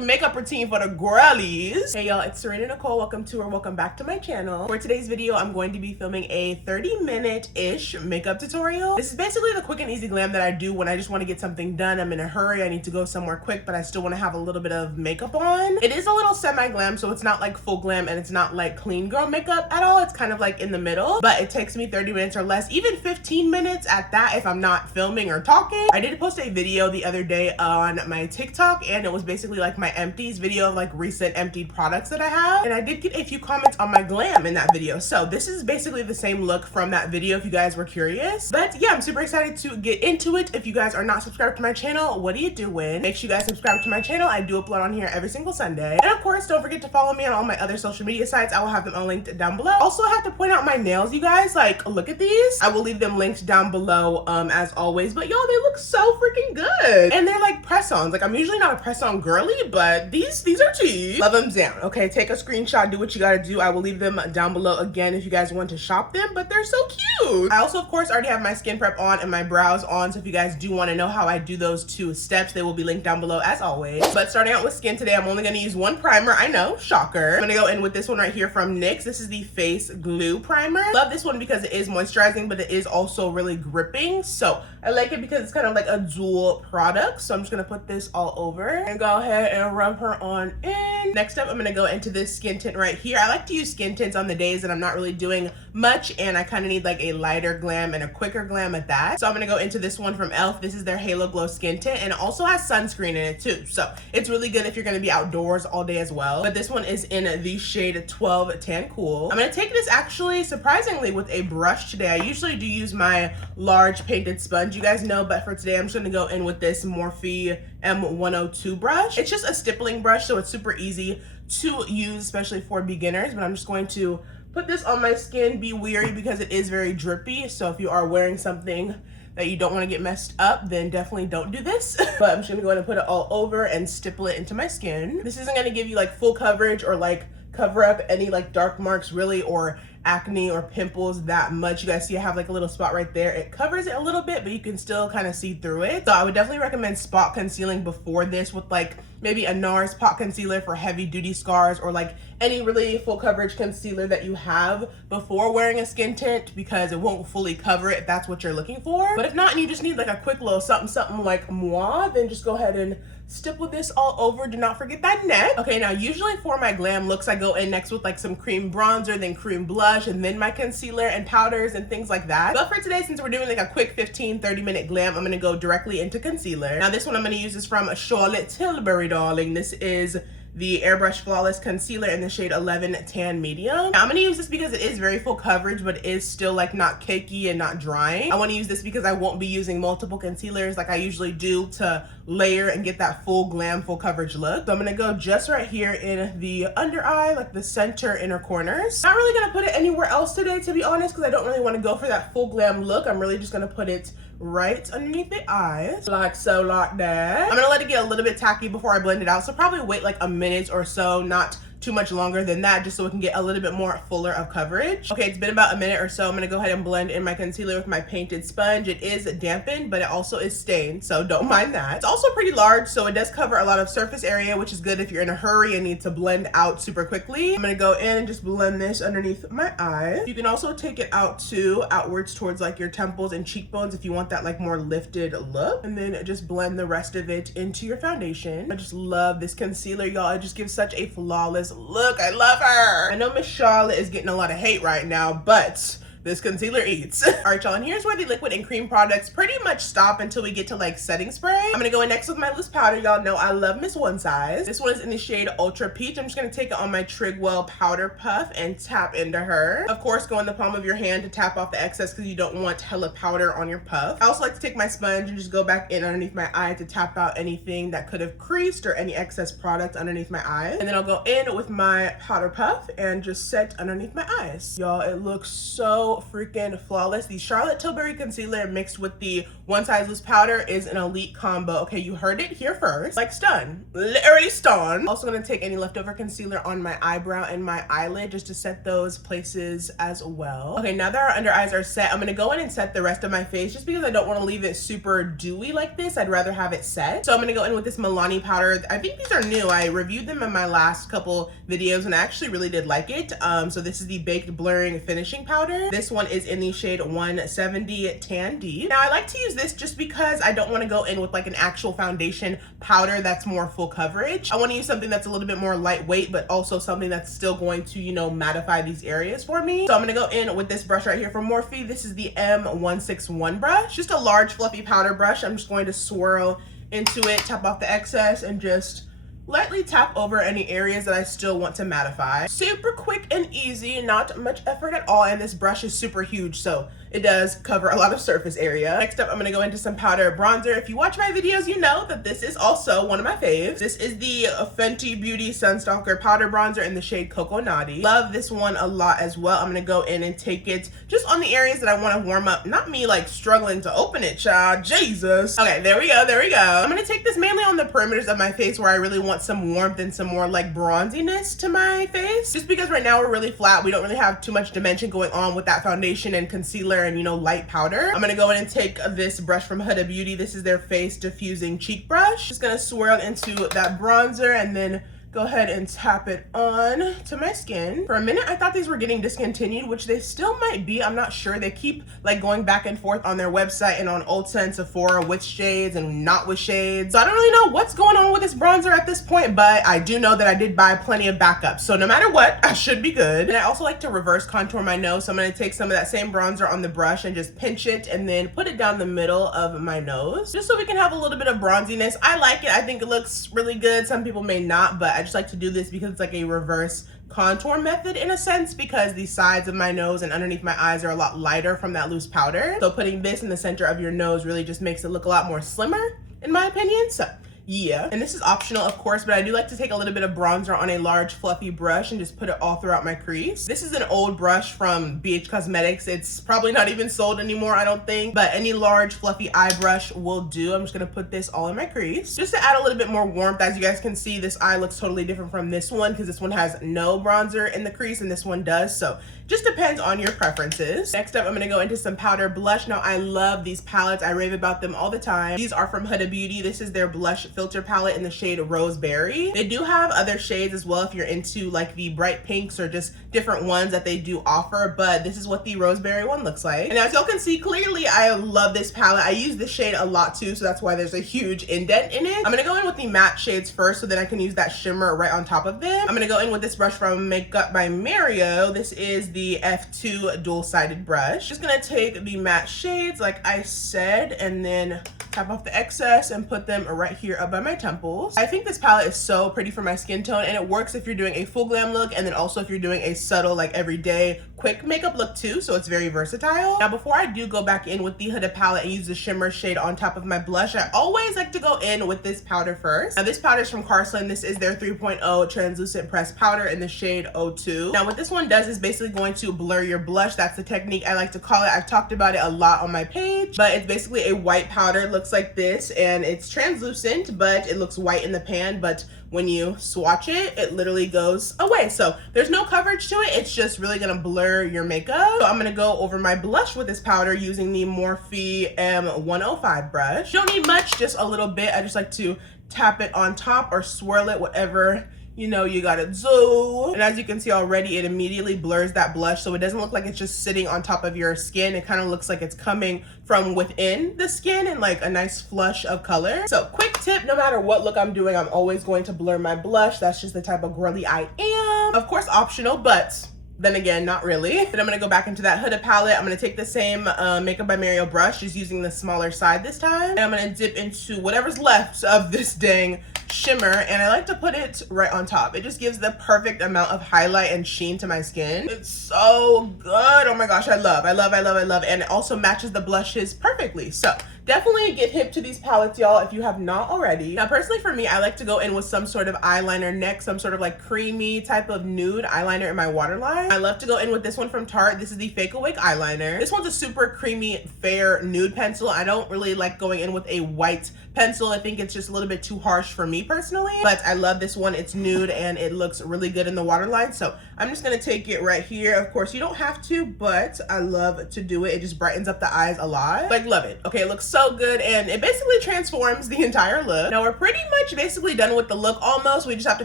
makeup routine for the girlies. Hey y'all, it's Serena Nicole. Welcome back to my channel. For today's video, I'm going to be filming a 30-minute-ish makeup tutorial. This is basically the quick and easy glam that I do when I just want to get something done. I'm in a hurry, I need to go somewhere quick, but I still want to have a little bit of makeup on. It is a little semi-glam, so it's not like full glam and it's not like clean girl makeup at all. It's kind of like in the middle, but it takes me 30 minutes or less, even 15 minutes at that if I'm not filming or talking. I did post a video the other day on my TikTok, and it was basically like my empties video of like recent emptied products that I have, and I did get a few comments on my glam in that video. So this is basically the same look from that video if you guys were curious. But yeah, I'm super excited to get into it. If you guys are not subscribed to my channel, what are you doing? Make sure you guys subscribe to my channel. I do upload on here every single Sunday. And of course, don't forget to follow me on all my other social media sites. I will have them all linked down below. Also, I have to point out my nails, you guys. Like, look at these. I will leave them linked down below as always. But y'all, they look so freaking good. And they're like press-ons. Like, I'm usually not a press-on girly, but these are tea. Love them down. Okay, take a screenshot, do what you gotta do. I will leave them down below again if you guys want to shop them, but they're so cute. I also, of course, already have my skin prep on and my brows on, so if you guys do want to know how I do those two steps, they will be linked down below as always. But starting out with skin today, I'm only gonna use one primer. I know, shocker. I'm gonna go in with this one right here from NYX. This is the Face Glue Primer. Love this one because it is moisturizing, but it is also really gripping. So I like it because it's kind of like a dual product. So I'm just gonna put this all over and go ahead and rub her on in. Next up, I'm gonna go into this skin tint right here. I like to use skin tints on the days that I'm not really doing much and I kind of need like a lighter glam and a quicker glam at that. So I'm gonna go into this one from e.l.f. This is their Halo Glow Skin Tint, and it also has sunscreen in it too. So it's really good if you're gonna be outdoors all day as well. But this one is in the shade 12 Tan Cool. I'm gonna take this actually surprisingly with a brush today. I usually do use my large painted sponge, you guys know, but for today I'm just gonna go in with this Morphe M102 brush. It's just a stippling brush, so it's super easy to use, especially for beginners. But I'm just going to put this on my skin. Be wary because it is very drippy, so if you are wearing something that you don't want to get messed up, then definitely don't do this. But I'm just gonna go ahead and put it all over and stipple it into my skin. This isn't gonna give you like full coverage or like cover up any like dark marks really, or acne or pimples that much. You guys see I have like a little spot right there. It covers it a little bit, but you can still kind of see through it. So I would definitely recommend spot concealing before this with like maybe a NARS pot concealer for heavy duty scars, or like any really full coverage concealer that you have before wearing a skin tint, because it won't fully cover it if that's what you're looking for. But if not, and you just need like a quick little something like moi, then just go ahead and stipple this all over. Do not forget that neck. Okay, now usually for my glam looks, I go in next with like some cream bronzer, then cream blush, and then my concealer and powders and things like that. But for today, since we're doing like a quick 15-30 minute glam, I'm gonna go directly into concealer. Now this one I'm gonna use is from Charlotte Tilbury, darling. This is the Airbrush Flawless Concealer in the shade 11 Tan Medium. Now, I'm gonna use this because it is very full coverage, but it is still like not cakey and not drying. I wanna use this because I won't be using multiple concealers like I usually do to layer and get that full glam, full coverage look. So I'm gonna go just right here in the under eye, like the center inner corners. Not really gonna put it anywhere else today, to be honest, because I don't really wanna go for that full glam look. I'm really just gonna put it right underneath the eyes, like so, like that. I'm gonna let it get a little bit tacky before I blend it out, so probably wait like a minute or so, not too much longer than that, just so it can get a little bit more fuller of coverage. Okay, it's been about a minute or so. I'm gonna go ahead and blend in my concealer with my painted sponge. It is dampened, but it also is stained, so don't mind that. It's also pretty large, so it does cover a lot of surface area, which is good if you're in a hurry and need to blend out super quickly. I'm gonna go in and just blend this underneath my eyes. You can also take it out too, outwards towards like your temples and cheekbones if you want that like more lifted look, and then just blend the rest of it into your foundation. I just love this concealer, y'all. It just gives such a flawless look. I love her. I know Miss Charlotte is getting a lot of hate right now, but this concealer eats. All right, y'all, and here's where the liquid and cream products pretty much stop until we get to like setting spray. I'm gonna go in next with my loose powder. Y'all know I love Miss One Size. This one is in the shade Ultra Peach. I'm just gonna take it on my Trigwell powder puff and tap into her. Of course, go in the palm of your hand to tap off the excess because you don't want hella powder on your puff. I also like to take my sponge and just go back in underneath my eye to tap out anything that could have creased or any excess product underneath my eyes. And then I'll go in with my powder puff and just set underneath my eyes. Y'all, it looks so so freaking flawless. The Charlotte Tilbury concealer mixed with the One Size Loose powder is an elite combo. Okay, you heard it here first. Like stun, literally stun. Also gonna take any leftover concealer on my eyebrow and my eyelid just to set those places as well. Okay, now that our under eyes are set, I'm gonna go in and set the rest of my face just because I don't wanna leave it super dewy like this. I'd rather have it set. So I'm gonna go in with this Milani powder. I think these are new. I reviewed them in my last couple videos and I actually really did like it. So this is the Baked Blurring Finishing Powder. This one is in the shade 170 Tan Deep. Now I like to use this just because I don't want to go in with like an actual foundation powder that's more full coverage. I want to use something that's a little bit more lightweight, but also something that's still going to, you know, mattify these areas for me. So I'm gonna go in with this brush right here from Morphe. This is the M161 brush. Just a large fluffy powder brush. I'm just going to swirl into it, tap off the excess, and just lightly tap over any areas that I still want to mattify. Super quick and easy, not much effort at all, and this brush is super huge, so it does cover a lot of surface area. Next up, I'm gonna go into some powder bronzer. If you watch my videos, you know that this is also one of my faves. This is the Fenty Beauty Sunstalker powder bronzer in the shade Cocoa Naughty. Love this one a lot as well. I'm gonna go in and take it just on the areas that I wanna warm up. Not me like struggling to open it, child, Jesus. Okay, there we go, there we go. I'm gonna take this mainly on the perimeters of my face where I really want some warmth and some more like bronziness to my face. Just because right now we're really flat, we don't really have too much dimension going on with that foundation and concealer and, you know, light powder. I'm gonna go in and take this brush from Huda Beauty. This is their Face Diffusing Cheek Brush. Just gonna swirl into that bronzer and then go ahead and tap it on to my skin. For a minute, I thought these were getting discontinued, which they still might be. I'm not sure. They keep like going back and forth on their website and on Ulta and Sephora with shades and not with shades. So I don't really know what's going on with this bronzer at this point, but I do know that I did buy plenty of backups. So no matter what, I should be good. And I also like to reverse contour my nose. So I'm gonna take some of that same bronzer on the brush and just pinch it and then put it down the middle of my nose, just so we can have a little bit of bronziness. I like it. I think it looks really good. Some people may not, but I just like to do this because it's like a reverse contour method in a sense, because the sides of my nose and underneath my eyes are a lot lighter from that loose powder. So putting this in the center of your nose really just makes it look a lot more slimmer in my opinion. So yeah, and this is optional of course, but I do like to take a little bit of bronzer on a large fluffy brush and just put it all throughout my crease. This is an old brush from BH Cosmetics. It's probably not even sold anymore, I don't think, but any large fluffy eye brush will do. I'm just gonna put this all in my crease just to add a little bit more warmth. As you guys can see, this eye looks totally different from this one because this one has no bronzer in the crease and this one does, so just depends on your preferences. Next up, I'm gonna go into some powder blush. Now I love these palettes. I rave about them all the time. These are from Huda Beauty. This is their blush filter palette in the shade Roseberry. They do have other shades as well if you're into like the bright pinks or just different ones that they do offer, but this is what the Roseberry one looks like. And as y'all can see clearly, I love this palette. I use this shade a lot too, so that's why there's a huge indent in it. I'm gonna go in with the matte shades first so that I can use that shimmer right on top of them. I'm gonna go in with this brush from Makeup by Mario. This is the F2 dual-sided brush. Just gonna take the matte shades like I said and then tap off the excess and put them right here up by my temples. I think this palette is so pretty for my skin tone, and it works if you're doing a full glam look and then also if you're doing a subtle like everyday quick makeup look too, so it's very versatile. Now before I do go back in with the Huda palette and use the shimmer shade on top of my blush, I always like to go in with this powder first. Now this powder is from Carslin. This is their 3.0 translucent pressed powder in the shade 02. Now what this one does is basically going to blur your blush. That's the technique I like to call it. I've talked about it a lot on my page, but it's basically a white powder. It looks like this and it's translucent, but it looks white in the pan, but when you swatch it, it literally goes away. So there's no coverage to it. It's just really gonna blur your makeup. So I'm gonna go over my blush with this powder using the Morphe M105 brush. Don't need much, just a little bit. I just like to tap it on top or swirl it, whatever you know you gotta do. And as you can see already, it immediately blurs that blush, so it doesn't look like it's just sitting on top of your skin. It kind of looks like it's coming from within the skin in like a nice flush of color. So quick tip, no matter what look I'm doing, I'm always going to blur my blush. That's just the type of girly I am. Of course optional, but then again, not really. Then I'm gonna go back into that Huda palette. I'm gonna take the same Makeup by Mario brush, just using the smaller side this time. And I'm gonna dip into whatever's left of this dang shimmer, and I like to put it right on top. It just gives the perfect amount of highlight and sheen to my skin. It's so good. Oh my gosh, I love. And it also matches the blushes perfectly. So definitely get hip to these palettes, y'all, if you have not already. Now, personally for me, I like to go in with some sort of eyeliner next, some sort of like creamy type of nude eyeliner in my waterline. I love to go in with this one from Tarte. This is the Fake Awake eyeliner. This one's a super creamy, fair nude pencil. I don't really like going in with a white pencil. I think it's just a little bit too harsh for me personally, but I love this one. It's nude and it looks really good in the waterline. So I'm just gonna take it right here. Of course, you don't have to, but I love to do it. It just brightens up the eyes a lot. Like, love it. Okay, it looks so good and it basically transforms the entire look. Now we're pretty much basically done with the look almost. We just have to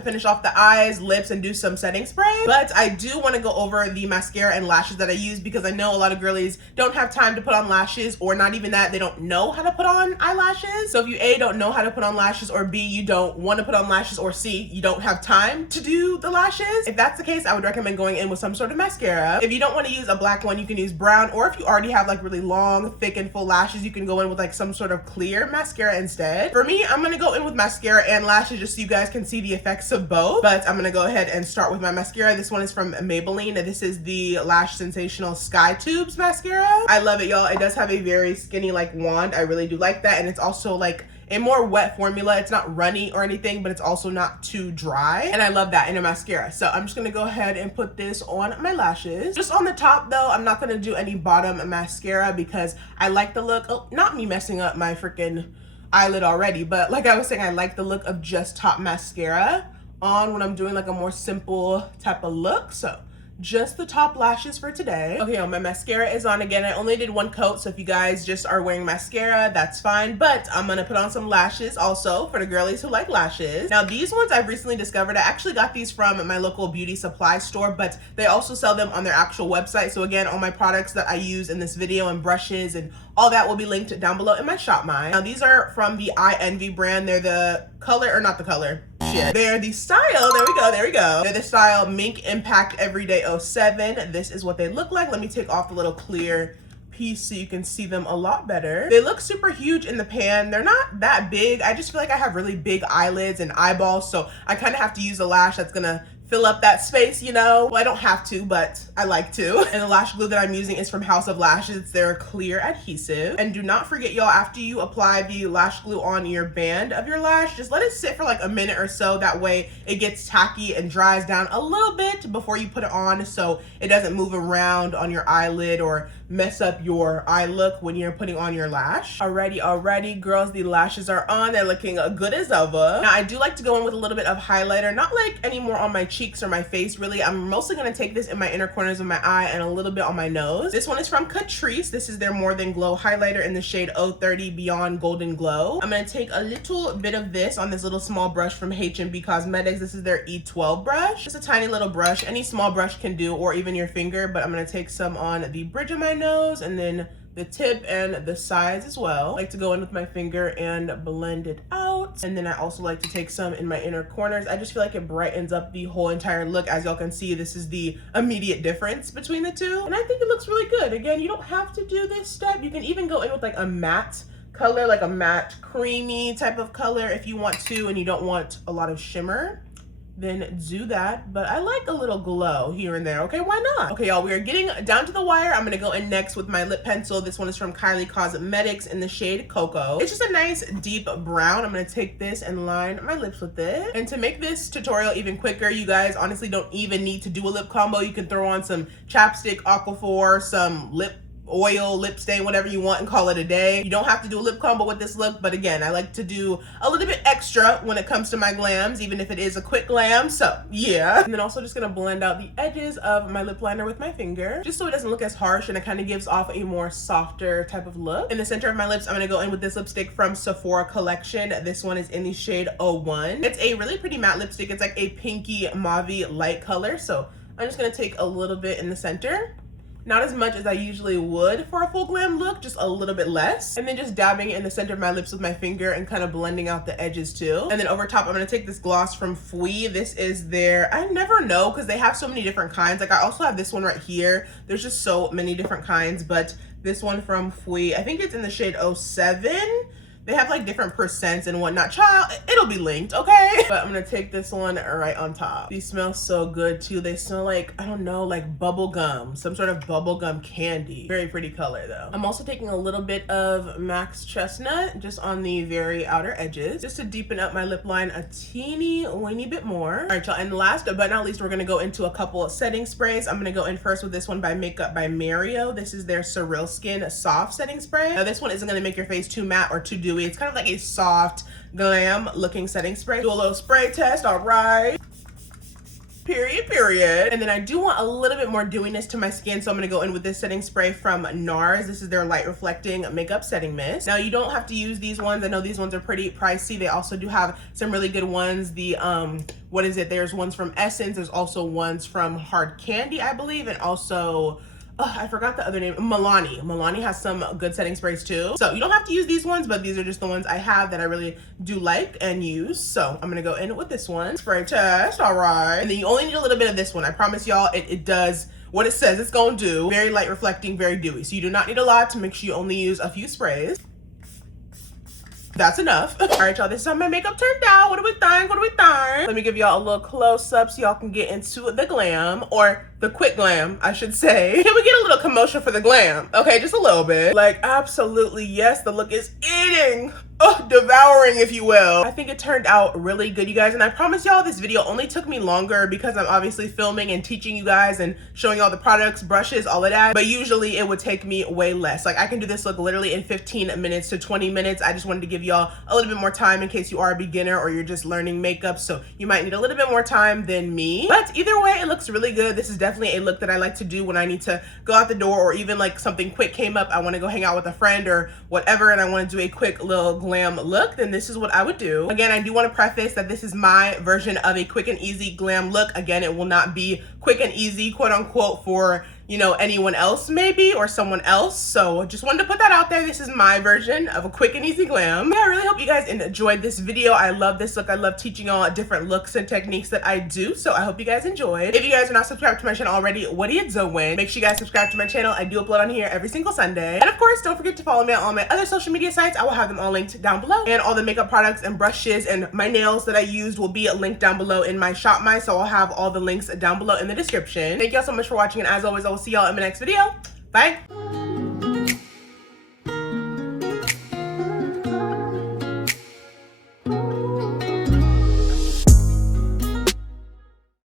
finish off the eyes, lips, and do some setting spray. But I do want to go over the mascara and lashes that I use because I know a lot of girlies don't have time to put on lashes, or not even that, they don't know how to put on eyelashes. So if you A, don't know how to put on lashes, or B, you don't want to put on lashes, or C, you don't have time to do the lashes, if that's the case, I would recommend going in with some sort of mascara. If you don't want to use a black one, you can use brown, or if you already have like really long, thick, and full lashes, you can go in with like some sort of clear mascara instead. For me, I'm gonna go in with mascara and lashes just so you guys can see the effects of both, but I'm gonna go ahead and start with my mascara. This one is from Maybelline. This is the Lash Sensational Sky Tubes mascara. I love it, y'all. It does have a very skinny like wand. I really do like that, and it's also like a more wet formula. It's not runny or anything, but it's also not too dry, and I love that in a mascara. So I'm just gonna go ahead and put this on my lashes. Just on the top though, I'm not gonna do any bottom mascara because I like the look. Oh, not me messing up my freaking eyelid already, but like I was saying, I like the look of just top mascara on when I'm doing like a more simple type of look. So just the top lashes for today. Okay, my mascara is on again. I only did one coat, so if you guys just are wearing mascara, that's fine, but I'm gonna put on some lashes also for the girlies who like lashes. Now these ones I've recently discovered. I actually got these from my local beauty supply store, but they also sell them on their actual website. So again, all my products that I use in this video and brushes and all that will be linked down below in my shop mine. Now these are from the I Envy brand. They're the color, or not the color, shit. They're the style, there we go. They're the style Mink Impact Everyday 07. This is what they look like. Let me take off the little clear piece so you can see them a lot better. They look super huge in the pan. They're not that big. I just feel like I have really big eyelids and eyeballs, so I kind of have to use a lash that's gonna fill up that space, you know? Well, I don't have to, but I like to. And the lash glue that I'm using is from House of Lashes. It's their clear adhesive. And do not forget, y'all, after you apply the lash glue on your band of your lash, just let it sit for like a minute or so. That way it gets tacky and dries down a little bit before you put it on, so it doesn't move around on your eyelid or mess up your eye look when you're putting on your lash. Alrighty, girls, the lashes are on. They're looking good as ever. Now, I do like to go in with a little bit of highlighter, not like any more on my cheeks or my face, really. I'm mostly gonna take this in my inner corners of my eye and a little bit on my nose. This one is from Catrice. This is their More Than Glow highlighter in the shade 030 Beyond Golden Glow. I'm gonna take a little bit of this on this little small brush from H&B Cosmetics. This is their E12 brush. Just a tiny little brush. Any small brush can do, or even your finger, but I'm gonna take some on the bridge of my nose and then the tip and the sides as well. I like to go in with my finger and blend it out. And then I also like to take some in my inner corners. I just feel like it brightens up the whole entire look. As y'all can see, this is the immediate difference between the two. And I think it looks really good. Again, you don't have to do this step. You can even go in with like a matte color, like a matte creamy type of color if you want to, and you don't want a lot of shimmer, then do that. But I like a little glow here and there. Okay, why not? Okay, y'all, we are getting down to the wire. I'm gonna go in next with my lip pencil. This one is from Kylie Cosmetics in the shade Cocoa. It's just a nice deep brown. I'm gonna take this and line my lips with it. And to make this tutorial even quicker, you guys honestly don't even need to do a lip combo. You can throw on some chapstick, Aquaphor, some lip oil, lip stain, whatever you want, and call it a day. You don't have to do a lip combo with this look, but again, I like to do a little bit extra when it comes to my glams, even if it is a quick glam, so yeah. And then also just gonna blend out the edges of my lip liner with my finger, just so it doesn't look as harsh and it kind of gives off a more softer type of look. In the center of my lips, I'm gonna go in with this lipstick from Sephora Collection. This one is in the shade 01. It's a really pretty matte lipstick. It's like a pinky mauve light color, so I'm just gonna take a little bit in the center. Not as much as I usually would for a full glam look, just a little bit less. And then just dabbing it in the center of my lips with my finger and kind of blending out the edges too. And then over top, I'm gonna take this gloss from FAVS. This is their, I never know, because they have so many different kinds. Like I also have this one right here. There's just so many different kinds, but this one from FAVS, I think it's in the shade 07. They have like different percents and whatnot. Child, it'll be linked, okay? But I'm gonna take this one right on top. These smell so good too. They smell like, I don't know, like bubble gum, some sort of bubble gum candy. Very pretty color though. I'm also taking a little bit of Max Chestnut just on the very outer edges, just to deepen up my lip line a teeny weeny bit more. All right, y'all, and last but not least, we're gonna go into a couple of setting sprays. I'm gonna go in first with this one by Makeup by Mario. This is their Surreal Skin Soft Setting Spray. Now this one isn't gonna make your face too matte or too dewy. It's kind of like a soft, glam looking setting spray. Do a little spray test, all right. Period. And then I do want a little bit more dewiness to my skin, so I'm gonna go in with this setting spray from NARS. This is their light reflecting makeup setting mist. Now you don't have to use these ones. I know these ones are pretty pricey. They also do have some really good ones. The what is it? There's ones from Essence. There's also ones from Hard Candy, I believe, and also I forgot the other name. Milani. Milani has some good setting sprays too. So you don't have to use these ones, but these are just the ones I have that I really do like and use. So I'm gonna go in with this one. Spray test, all right. And then you only need a little bit of this one. I promise y'all, it does what it says it's gonna do. Very light reflecting, very dewy. So you do not need a lot to make sure you only use a few sprays. That's enough. All right, y'all, this is how my makeup turned out. What do we think? What do we think? Let me give y'all a little close up so y'all can get into the glam, or the quick glam, I should say. Can we get a little commotion for the glam? Okay, just a little bit. Like, absolutely, yes, the look is eating. Oh, devouring, if you will. I think it turned out really good, you guys, and I promise y'all this video only took me longer because I'm obviously filming and teaching you guys and showing all the products, brushes, all of that, but usually it would take me way less. Like, I can do this look literally in 15 minutes to 20 minutes. I just wanted to give y'all a little bit more time in case you are a beginner or you're just learning makeup, so you might need a little bit more time than me. But either way, it looks really good. This is definitely a look that I like to do when I need to go out the door, or even like something quick came up, I want to go hang out with a friend or whatever, and I want to do a quick little glam look, then this is what I would do. Again, I do want to preface that this is my version of a quick and easy glam look. Again, it will not be quick and easy, quote unquote, for, you know, anyone else maybe, or someone else. So just wanted to put that out there. This is my version of a quick and easy glam. Yeah, I really hope you guys enjoyed this video. I love this look. I love teaching y'all different looks and techniques that I do. So I hope you guys enjoyed. If you guys are not subscribed to my channel already, what are you doing? Make sure you guys subscribe to my channel. I do upload on here every single Sunday. And of course, don't forget to follow me on all my other social media sites. I will have them all linked down below. And all the makeup products and brushes and my nails that I used will be linked down below in my Shop My. So I'll have all the links down below in the description. Thank y'all so much for watching. And as always, I will see y'all in my next video. Bye.